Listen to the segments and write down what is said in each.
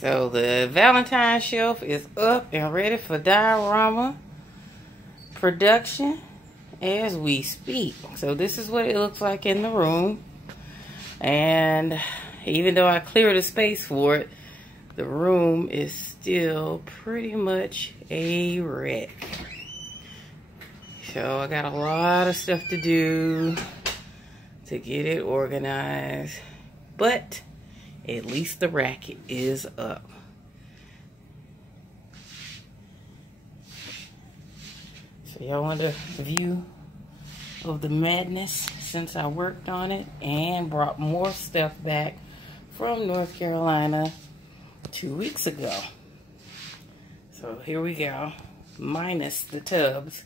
So the Valentine shelf is up and ready for diorama production as we speak. So this is what it looks like in the room. And even though I cleared a space for it, the room is still pretty much a wreck. So I got a lot of stuff to do to get it organized. But at least the rack is up. So y'all want a view of the madness since I worked on it and brought more stuff back from North Carolina 2 weeks ago. So here we go, minus the tubs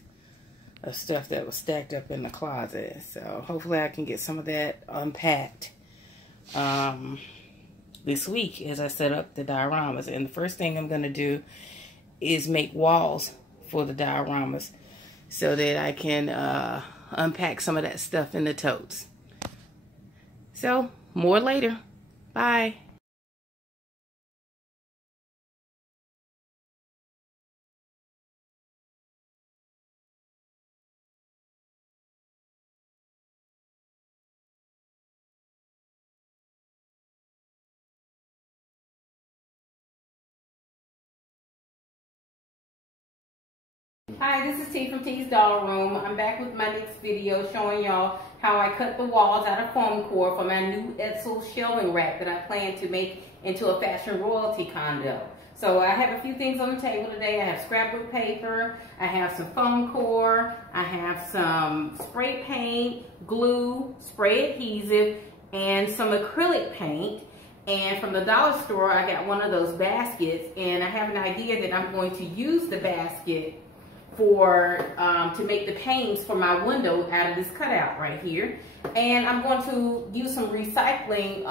of stuff that was stacked up in the closet. So hopefully I can get some of that unpacked this week as I set up the dioramas. And the first thing I'm going to do is make walls for the dioramas so that I can unpack some of that stuff in the totes. So more later. Bye. Hi, this is T from Ms.TeesDollroom. I'm back with my next video showing y'all how I cut the walls out of foam core for my new shelving rack that I plan to make into a fashion royalty condo. So I have a few things on the table today. I have scrapbook paper, I have some foam core, I have some spray paint, glue, spray adhesive, and some acrylic paint. And from the dollar store, I got one of those baskets, and I have an idea that I'm going to use the basket for to make the panes for my window out of this cutout right here. And I'm going to use some recycling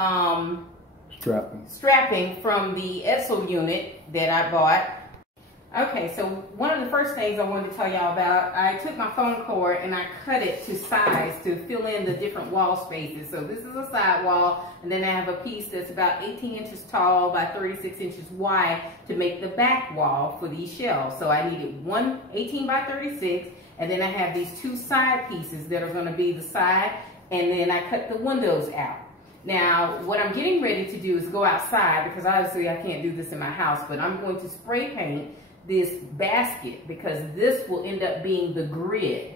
strapping from the Edsel unit that I bought. Okay, so one of the first things I wanted to tell y'all about, I took my foam core and I cut it to size to fill in the different wall spaces. So this is a side wall, and then I have a piece that's about 18 inches tall by 36 inches wide to make the back wall for these shelves. So I needed one 18 by 36, and then I have these two side pieces that are going to be the side, and then I cut the windows out. Now, what I'm getting ready to do is go outside, because obviously I can't do this in my house, but I'm going to spray paint this basket, because this will end up being the grid,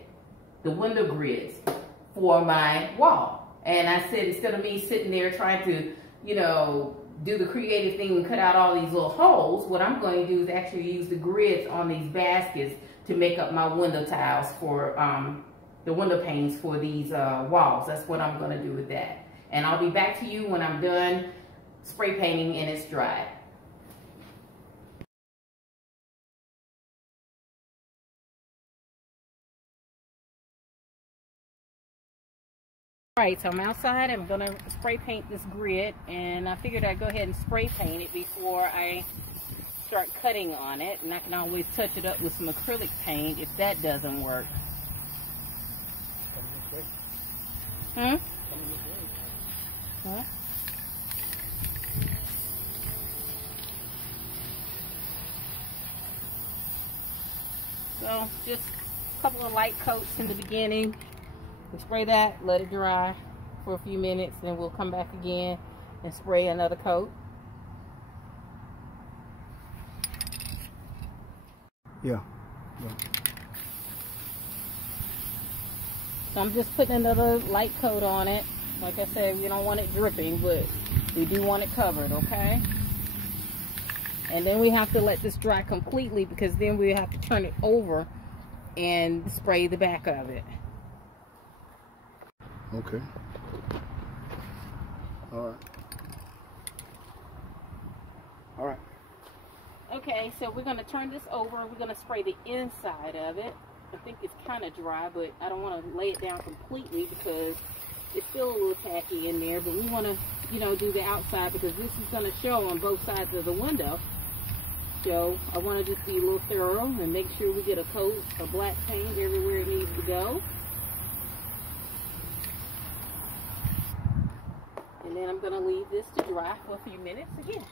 the window grids for my wall. And I said, instead of me sitting there trying to, you know, do the creative thing and cut out all these little holes, what I'm going to do is actually use the grids on these baskets to make up my window tiles for the window panes for these walls. That's what I'm going to do with that. And I'll be back to you when I'm done spray painting and it's dry. Alright, so I'm outside. I'm going to spray paint this grid, and I figured I'd go ahead and spray paint it before I start cutting on it. And I can always touch it up with some acrylic paint if that doesn't work. Huh? So just a couple of light coats in the beginning. We'll spray that, let it dry for a few minutes, then we'll come back again and spray another coat. Yeah. So I'm just putting another light coat on it. Like I said, we don't want it dripping, but we do want it covered, okay? And then we have to let this dry completely, because then we have to turn it over and spray the back of it. Okay. All right. Okay, so we're going to turn this over. We're going to spray the inside of it. I think it's kind of dry, but I don't want to lay it down completely because it's still a little tacky in there. But we want to, you know, do the outside because this is going to show on both sides of the window. So I want to just be a little thorough and make sure we get a coat of black paint everywhere it needs to go. And then I'm going to leave this to dry for a few minutes again.